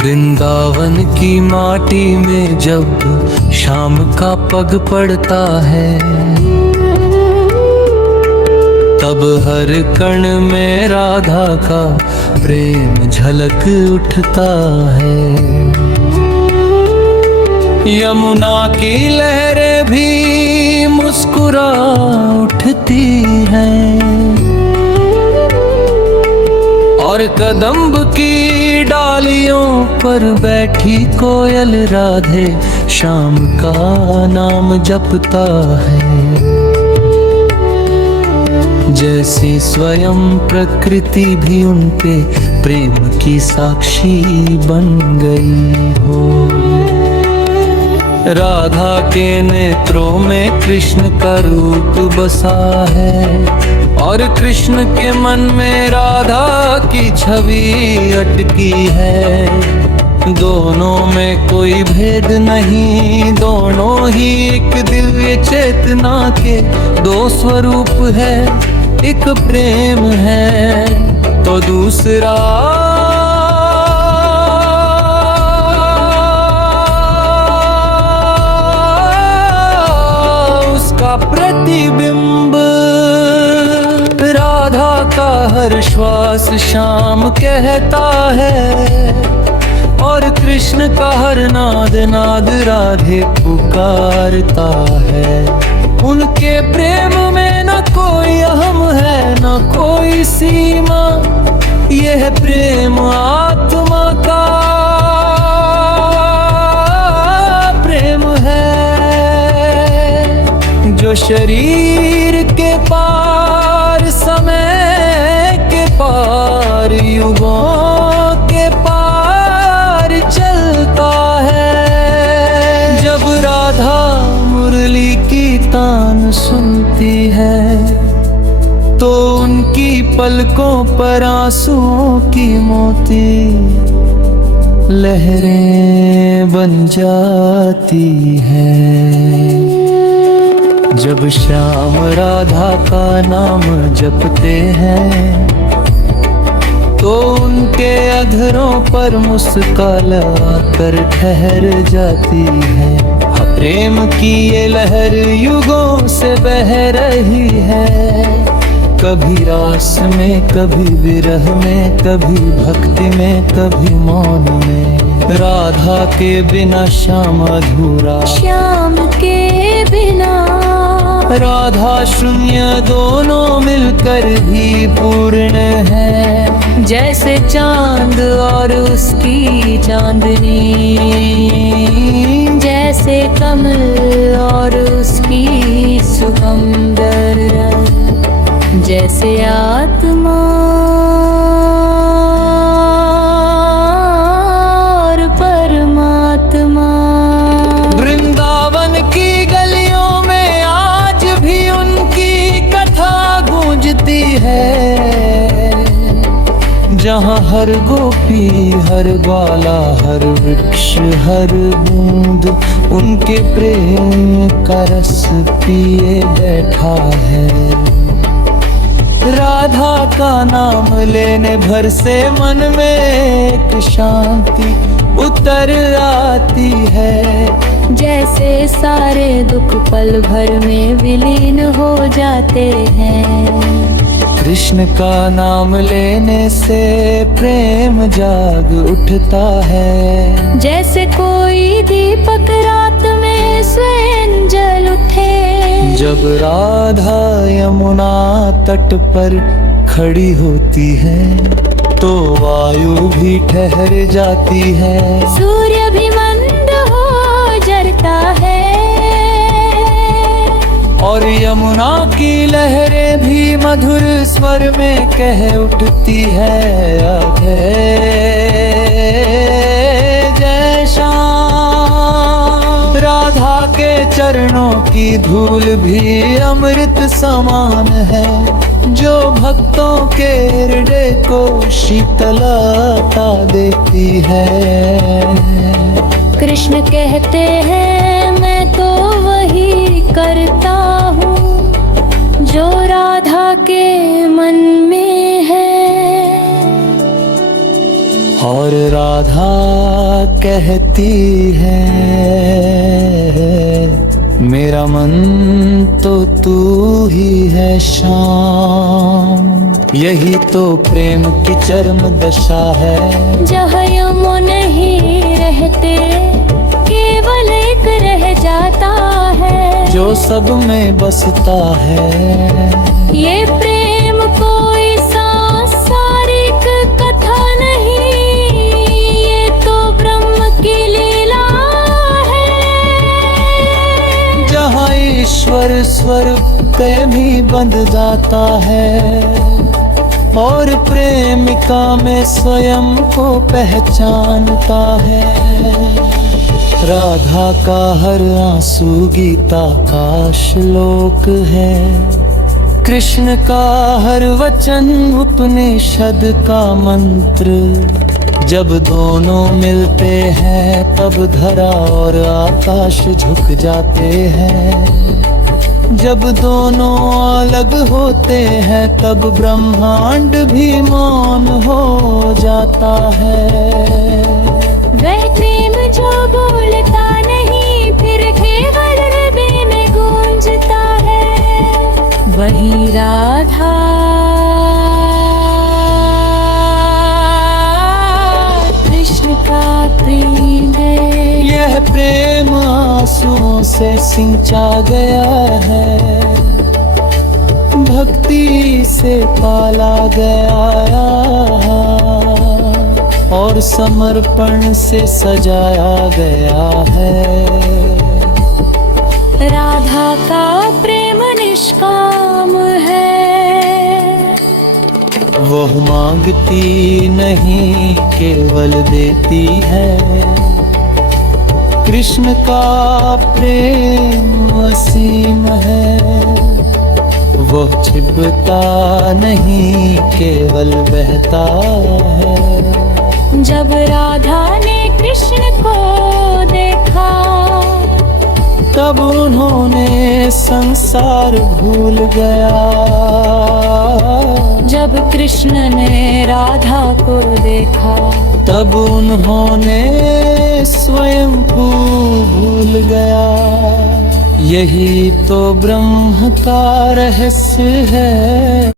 वृंदावन की माटी में जब शाम का पग पड़ता है, तब हर कण में राधा का प्रेम झलक उठता है। यमुना की लहरें भी मुस्कुरा उठती हैं और कदम्ब की डालियों पर बैठी कोयल राधे श्याम का नाम जपता है। जैसे स्वयं प्रकृति भी उनके प्रेम की साक्षी बन गई हो। राधा के नेत्रों में कृष्ण का रूप बसा है और कृष्ण के मन में राधा की छवि अटकी है। दोनों में कोई भेद नहीं, दोनों ही एक दिव्य चेतना के दो स्वरूप है। एक प्रेम है तो दूसरा उसका प्रतिबिंब। राधा का हर श्वास श्याम कहता है और कृष्ण का हर नाद नाद राधे पुकारता है। उनके प्रेम में न कोई अहम है न कोई सीमा, यह प्रेम आत्मा का प्रेम है जो शरीर के पार, समय के पार, युगों के पार चलता है। जब राधा मुरली की तान सुनती है तो उनकी पलकों पर आंसुओं की मोती लहरें बन जाती हैं। जब श्याम राधा का नाम जपते हैं तो उनके अधरों पर मुस्कान कर ठहर जाती है। प्रेम की ये लहर युगों से बह रही है, कभी रास में, कभी विरह में, कभी भक्ति में, कभी मौन में। राधा के बिना श्याम अधूरा, श्याम के बिना राधा शून्य, दोनों मिलकर भी पूर्ण है। जैसे चांद और उसकी चांदनी, जैसे कमल और उसकी सुगंधर, जैसे आत्मा और परमात्मा। वृंदावन की गलियों में आज भी उनकी कथा गूंजती है, जहाँ हर गोपी, हर बाला, हर वृक्ष, हर बूंद उनके प्रेम का रस पिए बैठा है। राधा का नाम लेने भर से मन में एक शांति उतर आती है। जैसे सारे दुख पल भर में विलीन हो जाते हैं। कृष्ण का नाम लेने से प्रेम जाग उठता है। जैसे कोई दीपक रात में स्वयं जल उठे। जब राधा यमुना तट पर खड़ी होती है तो वायु भी ठहर जाती है। सूर्य भी मंद हो जरता है और यमुना की लहरें भी मधुर स्वर में कह उठती है, जय श्याम। राधा के चरणों की धूल भी अमृत समान है, जो भक्तों के हृदय को शीतलता देती है। कृष्ण कहते हैं मैं तो वही करता हूँ जो राधा के मन में है। और राधा कहती है, मेरा मन तो तू ही है श्याम। यही तो प्रेम की चरम दशा है, जहाँ यमो नहीं रहते केवल एक रह जाता है, जो सब में बसता है। ये प्रेम कोई सांसारिक कथा नहीं, ये तो ब्रह्म की लीला है। जहाँ ईश्वर स्वरूप पे भी बंध जाता है, और प्रेमिका में स्वयं को पहचानता है। राधा का हर आंसू गीता का श्लोक है, कृष्ण का हर वचन उपनिषद का मंत्र। जब दोनों मिलते हैं तब धरा और आकाश झुक जाते हैं, जब दोनों अलग होते हैं तब ब्रह्मांड भी मौन हो जाता है। वह प्रेम जो बोलता नहीं फिर केवल हृदय में गूंजता है, वही राधा कृष्ण का प्रेम है। यह प्रेम आंसुओं से सिंचा गया है, भक्ति से पाला गया और समर्पण से सजाया गया है। राधा का प्रेम निष्काम है, वह मांगती नहीं केवल देती है। कृष्ण का प्रेम असीम है, वह छिपता नहीं केवल बहता है। जब राधा ने कृष्ण को देखा तब उन्होंने संसार भूल गया। जब कृष्ण ने राधा को देखा तब उन्होंने स्वयं को भूल गया। यही तो ब्रह्म का रहस्य है।